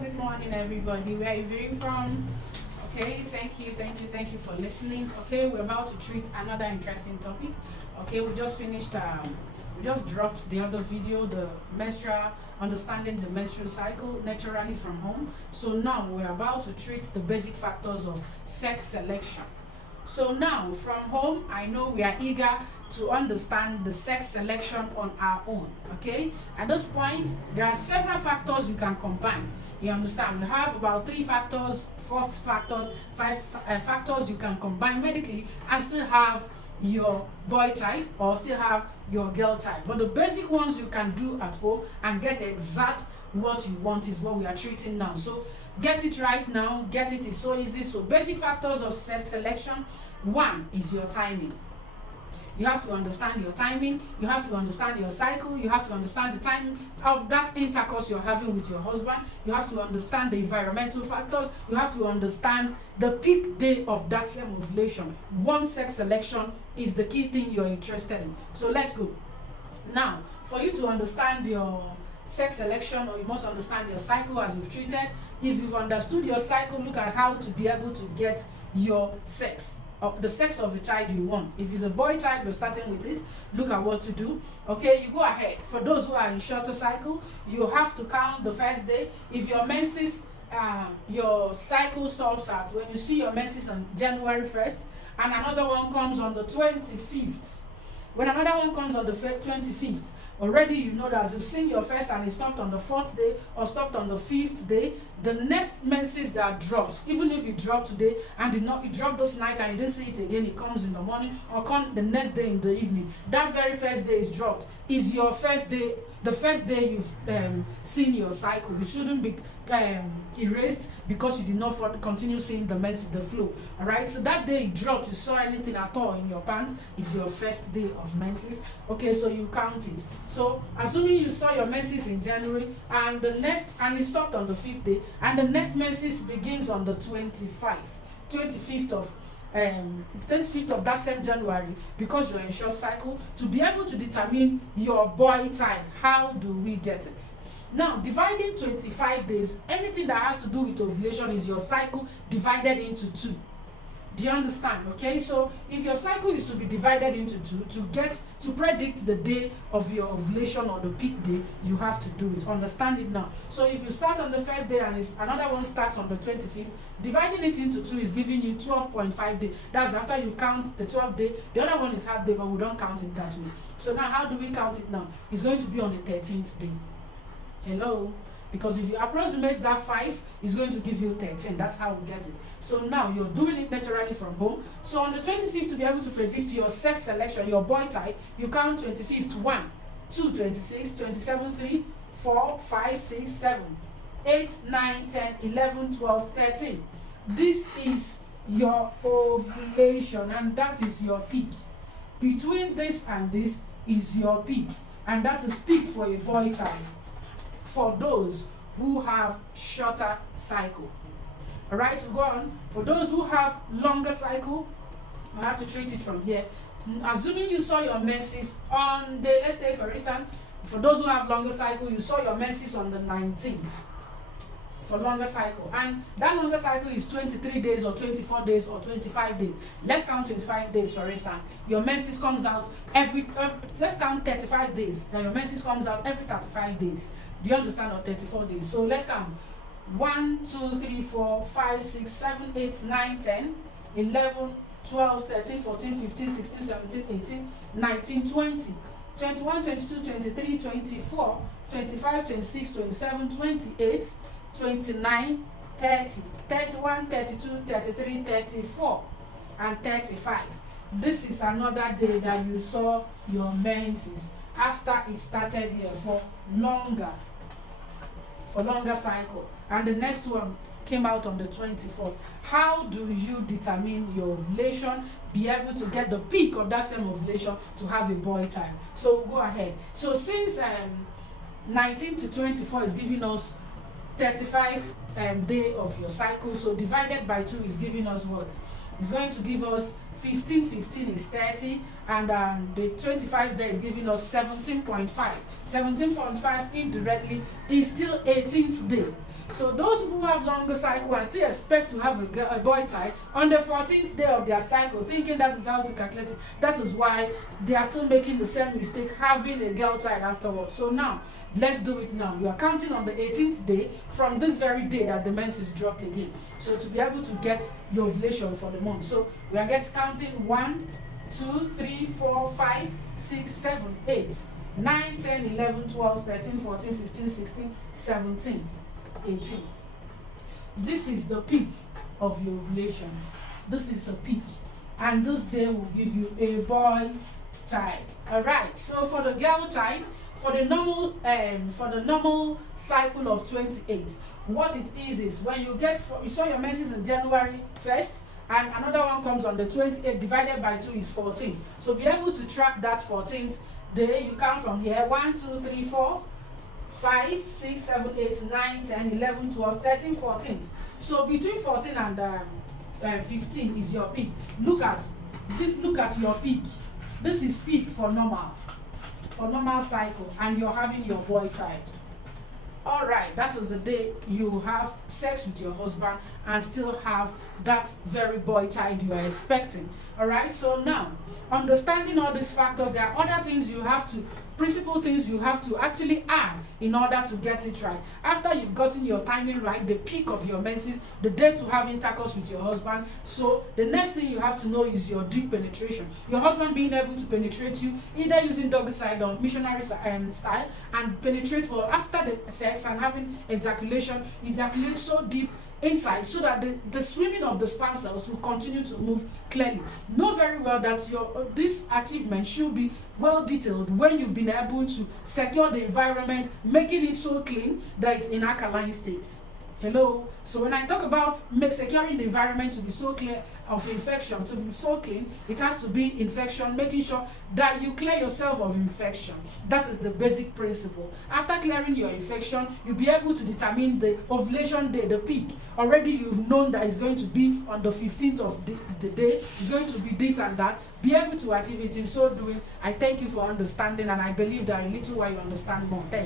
Good morning, everybody. Where are you viewing from? Okay, thank you for listening. Okay, we're about to treat another interesting topic. Okay, we just finished, we just dropped the other video, the menstrual, understanding the menstrual cycle naturally from home. So now we're about to treat the basic factors of sex selection. So now, from home, I know we are eager to understand the sex selection on our own. Okay, at this point there are several factors you can combine. You understand, we have about 3 factors, 4 factors, 5 factors you can combine medically and still have your boy type or still have your girl type. But the basic ones you can do at home and get exact what you want is what we are treating now. So get it right now, get it is so easy. So basic factors of sex selection. 1 is your timing. You have to understand your timing, you have to understand your cycle, you have to understand the time of that intercourse you're having with your husband, you have to understand the environmental factors, you have to understand the peak day of that same ovulation. One sex selection is the key thing you're interested in. So let's go. Now, for you to understand your sex selection, or you must understand your cycle as you've treated. If you've understood your cycle, look at how to be able to get your sex, of the sex of the child you want. If it's a boy child, you're starting with it. Look at what to do. Okay, you go ahead. For those who are in shorter cycle, you have to count the first day. If your menses, your cycle stops at when you see your menses on January 1st, and another one comes on the 25th. When another one comes on the 25th, already you know that as you've seen your first and it stopped on the 4th day or stopped on the 5th day, the next menses that drops, even if it dropped today and it dropped this night and you didn't see it again, it comes in the morning or come the next day in the evening, that very first day is dropped, is your first day, the first day you've seen your cycle. You shouldn't be erased because you did not continue seeing the menses, the flow. All right, so that day it dropped, you saw anything at all in your pants, is your first day of menses. Okay, so you count it. So assuming you saw your menses in January and it stopped on the 5th day, and the next menses begins on the 25th of that same January, because you're in short cycle. To be able to determine your boy type, how do we get it? Now, dividing 25 days, anything that has to do with ovulation is your cycle divided into 2. Do you understand? Okay, so if your cycle is to be divided into 2, to predict the day of your ovulation or the peak day, you have to do it. Understand it now. So if you start on the first day and another one starts on the 25th, dividing it into 2 is giving you 12.5 days. That's after you count the 12th day. The other one is half day, but we don't count it that way. So now how do we count it now? It's going to be on the 13th day. Hello? Because if you approximate that 5, it's going to give you 13. That's how we get it. So now you're doing it naturally from home. So on the 25th, to be able to predict your sex selection, your boy type, you count 25th 1, 2, 26, 27, 3, 4, 5, 6, 7, 8, 9, 10, 11, 12, 13. This is your ovulation and that is your peak. Between this and this is your peak, and that is peak for a boy type, for those who have shorter cycle. All right, so go on. For those who have longer cycle, I have to treat it from here. Assuming you saw your menses on the, let's say for instance, for those who have longer cycle, you saw your menses on the 19th for longer cycle, and that longer cycle is 23 days or 24 days or 25 days. Let's count 25 days for instance. Your menses comes out every let's count 35 days. Then your menses comes out every 35 days. Do you understand? Or 34 days. So let's count. 1, 2, 3, 4, 5, 6, 7, 8, 9, 10, 11, 12, 13, 14, 15, 16, 17, 18, 19, 20, 21, 22, 23, 24, 25, 26, 27, 28, 29, 30, 31, 32, 33, 34, and 35. This is another day that you saw your menses after it started here for longer cycle, and the next one came out on the 24th. How do you determine your ovulation, be able to get the peak of that same ovulation to have a boy type? So we'll go ahead. So since 19 to 24 is giving us 35 day of your cycle, so divided by 2 is giving us what? It's going to give us 15 is 30, and the 25 there is giving us 17.5. 17.5 indirectly is still 18th day. So those people who have longer cycle and still expect to have a boy child on the 14th day of their cycle, thinking that is how to calculate it, that is why they are still making the same mistake, having a girl child afterwards. So now, let's do it now. You are counting on the 18th day from this very day that the menses dropped again. So to be able to get your ovulation for the month. So we are counting 1, 2, 3, 4, 5, 6, 7, 8, 9, 10, 11, 12, 13, 14, 15, 16, 17, 18. This is the peak of your ovulation. This is the peak. And this day will give you a boy child. Alright, so for the girl child, for the normal cycle of 28, what it is when you saw your menses on January 1st, and another one comes on the 28th, divided by 2 is 14. So be able to track that 14th day. You count from here: 1, 2, 3, 4, 5, 6, 7, 8, 9, 10, 11, 12, 13, 14. So between 14 and 15 is your peak. Look at your peak. This is peak for normal cycle, and you're having your boy child. Alright, that is the day you have sex with your husband and still have that very boy child you are expecting. Alright, so now, understanding all these factors, there are other things principal things you have to actually add in order to get it right. After you've gotten your timing right, the peak of your menses, the day to have intercourse with your husband, so the next thing you have to know is your deep penetration. Your husband being able to penetrate you, either using doggy side or missionary style, and penetrate well after the sex and having ejaculate so deep inside, so that the swimming of the sperm cells will continue to move clearly. Know very well that this achievement should be well detailed when you've been able to secure the environment, making it so clean that it's in alkaline states. Hello. So when I talk about securing the environment to be so clear of infection, to be so clean, it has to be infection, making sure that you clear yourself of infection. That is the basic principle. After clearing your infection, you'll be able to determine the ovulation day, the peak. Already you've known that it's going to be on the 15th of the day. It's going to be this and that. Be able to achieve it. In so doing, I thank you for understanding, and I believe that a little while you understand more. Thanks.